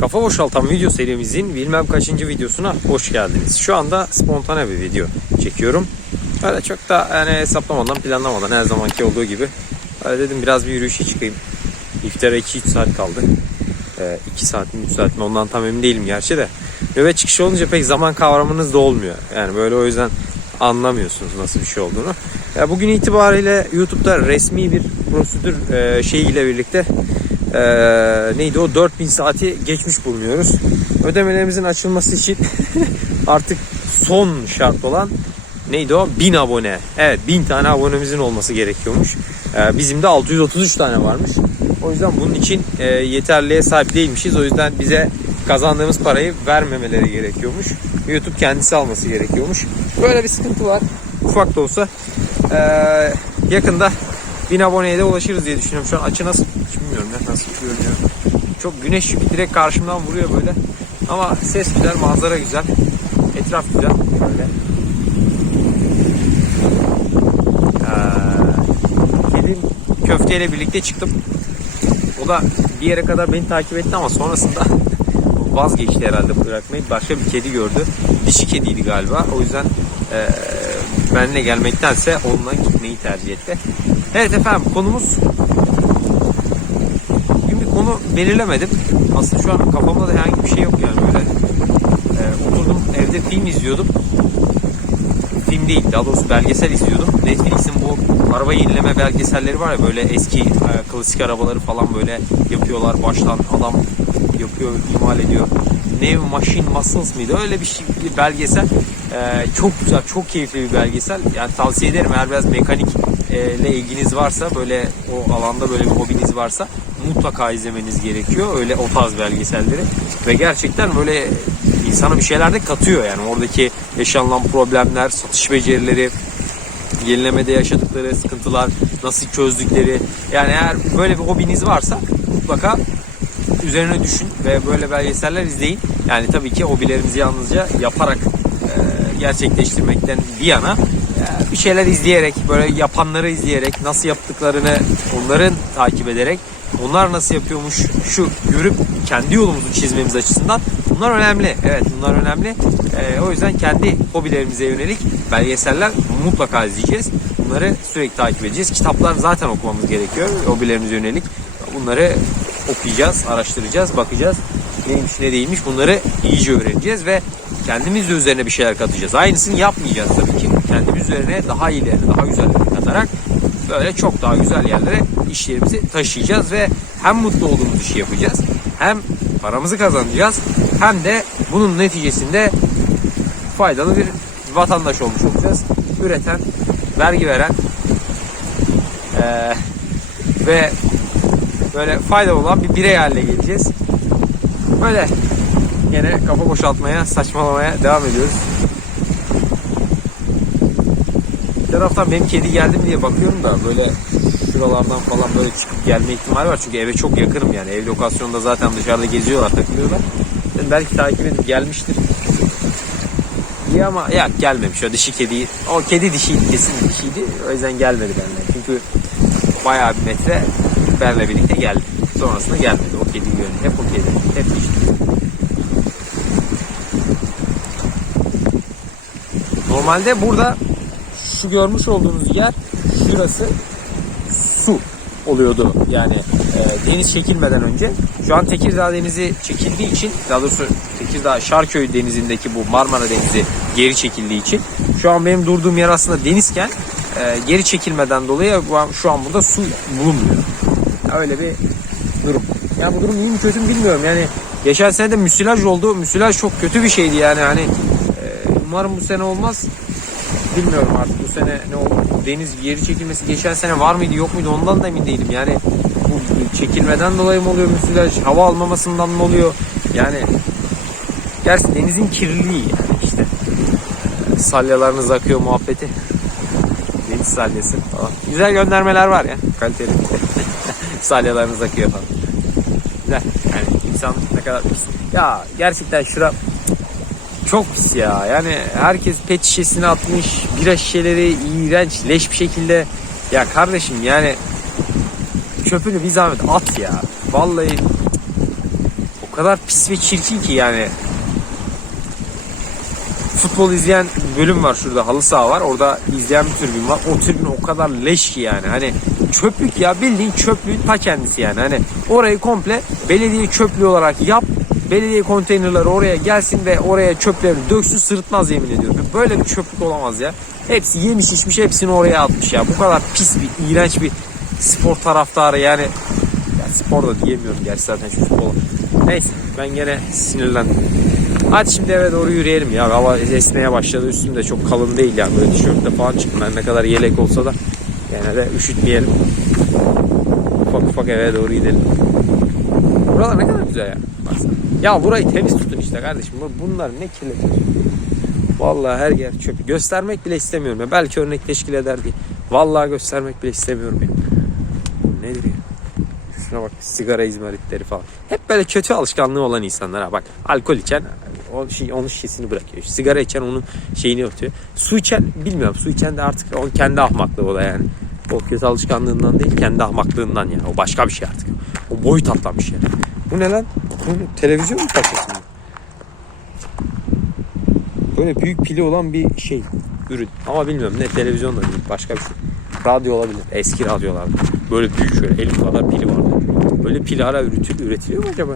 Kafa Boşaltan video serimizin bilmem kaçıncı videosuna hoş geldiniz. Şu anda spontane bir video çekiyorum. Öyle çok da yani hesaplamadan planlamadan her zamanki olduğu gibi. Öyle dedim biraz bir yürüyüşe çıkayım. İftara 2-3 saat kaldı. 2 saat mi 3 saat mi ondan tam emin değilim gerçi de. Nöbet çıkışı olunca pek zaman kavramınız da olmuyor. Yani böyle o yüzden anlamıyorsunuz nasıl bir şey olduğunu. Ya bugün itibariyle YouTube'da resmi bir prosedür e, şeyiyle birlikte e, neydi o 4000 saati geçmiş bulunuyoruz. Ödemelerimizin açılması için artık son şart olan neydi o? 1000 abone. Evet 1000 tane abonemizin olması gerekiyormuş. E, bizim de 633 tane varmış. O yüzden bunun için e, yeterliğe sahip değilmişiz. O yüzden bize kazandığımız parayı vermemeleri gerekiyormuş. YouTube kendisi alması gerekiyormuş. Böyle bir sıkıntı var. Ufak da olsa. E, yakında 1000 aboneye de ulaşırız diye düşünüyorum. Şu an açı nasıl nasıl görünüyor. Çok güneş direkt karşımdan vuruyor böyle. Ama ses güzel, manzara güzel. Etraf güzel. Böyle. Ee, kedim köfteyle birlikte çıktım. O da bir yere kadar beni takip etti ama sonrasında vazgeçti herhalde bırakmayı. Başka bir kedi gördü. Dişi kediydi galiba. O yüzden e, benimle gelmektense onunla gitmeyi tercih etti. Evet efendim konumuz konu belirlemedim. Aslında şu an kafamda da herhangi bir şey yok yani böyle e, oturdum evde film izliyordum. Film değil daha doğrusu belgesel izliyordum. Netflix'in bu araba yenileme belgeselleri var ya böyle eski e, klasik arabaları falan böyle yapıyorlar baştan adam yapıyor imal ediyor. New Machine Muscles mıydı? Öyle bir, şey, bir belgesel. E, çok güzel, çok keyifli bir belgesel. Yani tavsiye ederim eğer biraz mekanik e, ile ilginiz varsa böyle o alanda böyle bir hobiniz varsa mutlaka izlemeniz gerekiyor. Öyle o tarz belgeselleri. Ve gerçekten böyle insana bir şeyler de katıyor yani oradaki yaşanılan problemler, satış becerileri, yenilemede yaşadıkları sıkıntılar, nasıl çözdükleri. Yani eğer böyle bir hobiniz varsa mutlaka üzerine düşün ve böyle belgeseller izleyin. Yani tabii ki hobilerinizi yalnızca yaparak e, gerçekleştirmekten bir yana e, bir şeyler izleyerek, böyle yapanları izleyerek, nasıl yaptıklarını onların takip ederek, onlar nasıl yapıyormuş şu görüp kendi yolumuzu çizmemiz açısından bunlar önemli. Evet bunlar önemli. E, o yüzden kendi hobilerimize yönelik belgeseller mutlaka izleyeceğiz. Bunları sürekli takip edeceğiz. Kitaplar zaten okumamız gerekiyor hobilerimize yönelik. Bunları okuyacağız, araştıracağız, bakacağız. Neymiş ne değilmiş bunları iyice öğreneceğiz ve kendimiz de üzerine bir şeyler katacağız. Aynısını yapmayacağız tabii ki. Kendimiz üzerine daha iyilerini, daha güzellerini katarak böyle çok daha güzel yerlere işlerimizi taşıyacağız ve hem mutlu olduğumuz işi yapacağız, hem paramızı kazanacağız, hem de bunun neticesinde faydalı bir vatandaş olmuş olacağız. Üreten, vergi veren eee, ve böyle faydalı olan bir birey haline geleceğiz. Böyle yine kafa boşaltmaya, saçmalamaya devam ediyoruz. Bir taraftan benim kedi geldi mi diye bakıyorum da böyle şuralardan falan böyle çıkıp gelme ihtimali var. Çünkü eve çok yakınım yani. Ev lokasyonunda zaten dışarıda geziyorlar, takılıyorlar. Dedim belki takip edip gelmiştir. İyi ama ya gelmemiş o dişi kedi. O kedi dişiydi kesin dişiydi. O yüzden gelmedi benden. Çünkü bayağı bir metre benle birlikte geldi. Sonrasında gelmedi. O kedi görünce. Hep o kedi. Hep dişi. Normalde burada şu görmüş olduğunuz yer şurası su oluyordu. Yani e, deniz çekilmeden önce. Şu an Tekirdağ Denizi çekildiği için daha doğrusu Tekirdağ Şarköy Denizi'ndeki bu Marmara Denizi geri çekildiği için şu an benim durduğum yer aslında denizken e, geri çekilmeden dolayı şu an burada su bulunmuyor. Öyle bir durum. Ya bu durum iyi mi kötü mü bilmiyorum. Yani geçen sene de müsilaj oldu. Müsilaj çok kötü bir şeydi yani hani e, umarım bu sene olmaz. Bilmiyorum artık bu sene ne olur. Deniz geri çekilmesi geçen sene var mıydı yok muydu ondan da emin değilim. Yani bu çekilmeden dolayı mı oluyor müsilaj? Hava almamasından mı oluyor? Yani gerçi denizin kirliliği yani işte. E, salyalarınız akıyor muhabbeti. Deniz salyası falan. Güzel göndermeler var ya. Kaliteli. salyalarınız akıyor falan. Güzel. Yani insan ne kadar. Ya gerçekten şura çok pis ya. Yani herkes pet şişesini atmış. Bira şişeleri iğrenç, leş bir şekilde. Ya kardeşim yani çöpünü bir zahmet at ya. Vallahi o kadar pis ve çirkin ki yani. Futbol izleyen bölüm var şurada halı saha var. Orada izleyen bir tribün var. O tribün o kadar leş ki yani. Hani çöplük ya bildiğin çöplüğün ta kendisi yani. Hani orayı komple belediye çöplüğü olarak yap. Belediye konteynerleri oraya gelsin ve oraya çöplerini döksün sırıtmaz yemin ediyorum. Böyle bir çöplük olamaz ya. Hepsi yemiş içmiş hepsini oraya atmış ya. Bu kadar pis bir iğrenç bir spor taraftarı yani. Ya spor da diyemiyorum gerçi zaten şu futbol. Neyse ben gene sinirlendim. Hadi şimdi eve doğru yürüyelim ya. Hava esmeye başladı. Üstüm de çok kalın değil yani. Böyle tişörtle falan çıktım. Ben ne kadar yelek olsa da gene de üşütmeyelim. Ufak ufak eve doğru gidelim. Buralar ne kadar güzel ya. Baksana. Ya burayı temiz tutun işte kardeşim. Bu- Bunlar ne kirletiyor. Vallahi her yer çöp. Göstermek bile istemiyorum ya. Belki örnek teşkil eder diye. Vallahi göstermek bile istemiyorum ya. Bu Nedir ya? Şuna bak sigara izmaritleri falan. Hep böyle kötü alışkanlığı olan insanlar ha bak. Alkol içen o şey onun şişesini bırakıyor. Sigara içen onun şeyini atıyor. Su içen bilmiyorum su içen de artık o kendi ahmaklığı o da yani. O kötü alışkanlığından değil kendi ahmaklığından yani. O başka bir şey artık. O boyut atlamış yani. Bu ne lan? Televizyon mu parçası mı? Böyle büyük pili olan bir şey ürün. Ama bilmiyorum ne televizyon da değil başka bir şey. Radyo olabilir. Eski radyolarda. Böyle büyük şöyle elim kadar pili vardı. Böyle pil ara üretiliyor, mu acaba?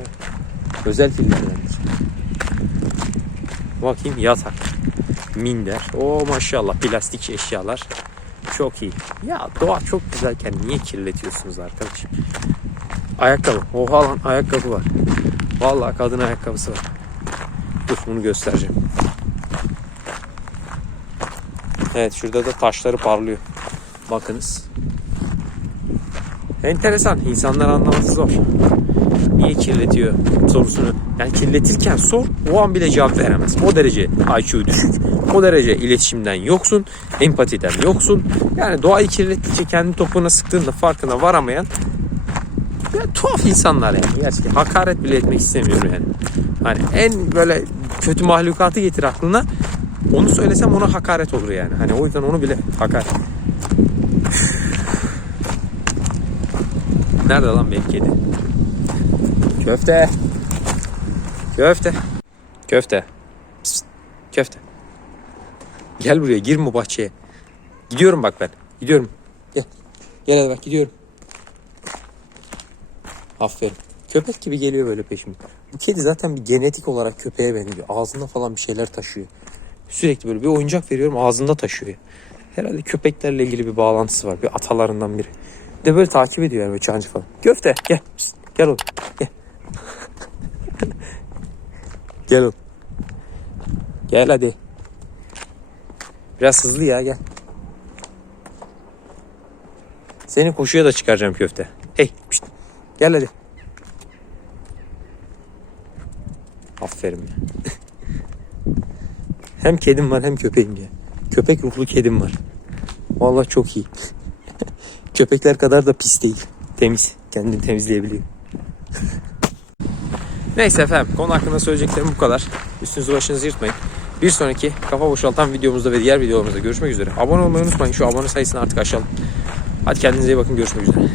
Özel piller yani. Bakayım yatak. Minder. O maşallah plastik eşyalar. Çok iyi. Ya doğa çok güzelken niye kirletiyorsunuz arkadaşım? Ayakkabı. Oha lan ayakkabı var. Vallahi kadın ayakkabısı var. Dur bunu göstereceğim. Evet şurada da taşları parlıyor. Bakınız. Enteresan. İnsanlar anlaması zor. Niye kirletiyor sorusunu. Yani kirletirken sor o an bile cevap veremez. O derece IQ düşük. O derece iletişimden yoksun. Empatiden yoksun. Yani doğayı kirlettikçe kendi topuğuna sıktığında farkına varamayan ya, tuhaf insanlar yani. Gerçekten hakaret bile etmek istemiyorum yani. Hani en böyle kötü mahlukatı getir aklına. Onu söylesem ona hakaret olur yani. Hani o yüzden onu bile hakaret. Nerede lan benim kedi? Köfte. Köfte. Köfte. Psst. Köfte. Gel buraya girme bahçeye. Gidiyorum bak ben. Gidiyorum. Gel. Gel hadi bak gidiyorum. Aferin. Köpek gibi geliyor böyle peşime. Bu kedi zaten bir genetik olarak köpeğe benziyor. Ağzında falan bir şeyler taşıyor. Sürekli böyle bir oyuncak veriyorum ağzında taşıyor. Herhalde köpeklerle ilgili bir bağlantısı var. Bir atalarından biri. Bir de böyle takip ediyor yani böyle çancı falan. Köfte gel. Psst, gel oğlum. Gel. gel oğlum. Gel hadi. Biraz hızlı ya gel. Seni koşuya da çıkaracağım köfte. Hey pişt. Gel hadi. Aferin hem kedim var hem köpeğim ya. Köpek ruhlu kedim var. Vallahi çok iyi. Köpekler kadar da pis değil. Temiz. Kendini temizleyebiliyor. Neyse efendim konu hakkında söyleyeceklerim bu kadar. Üstünüzü başınızı yırtmayın. Bir sonraki kafa boşaltan videomuzda ve diğer videolarımızda görüşmek üzere. Abone olmayı unutmayın. Şu abone sayısını artık aşalım. Hadi kendinize iyi bakın. Görüşmek üzere.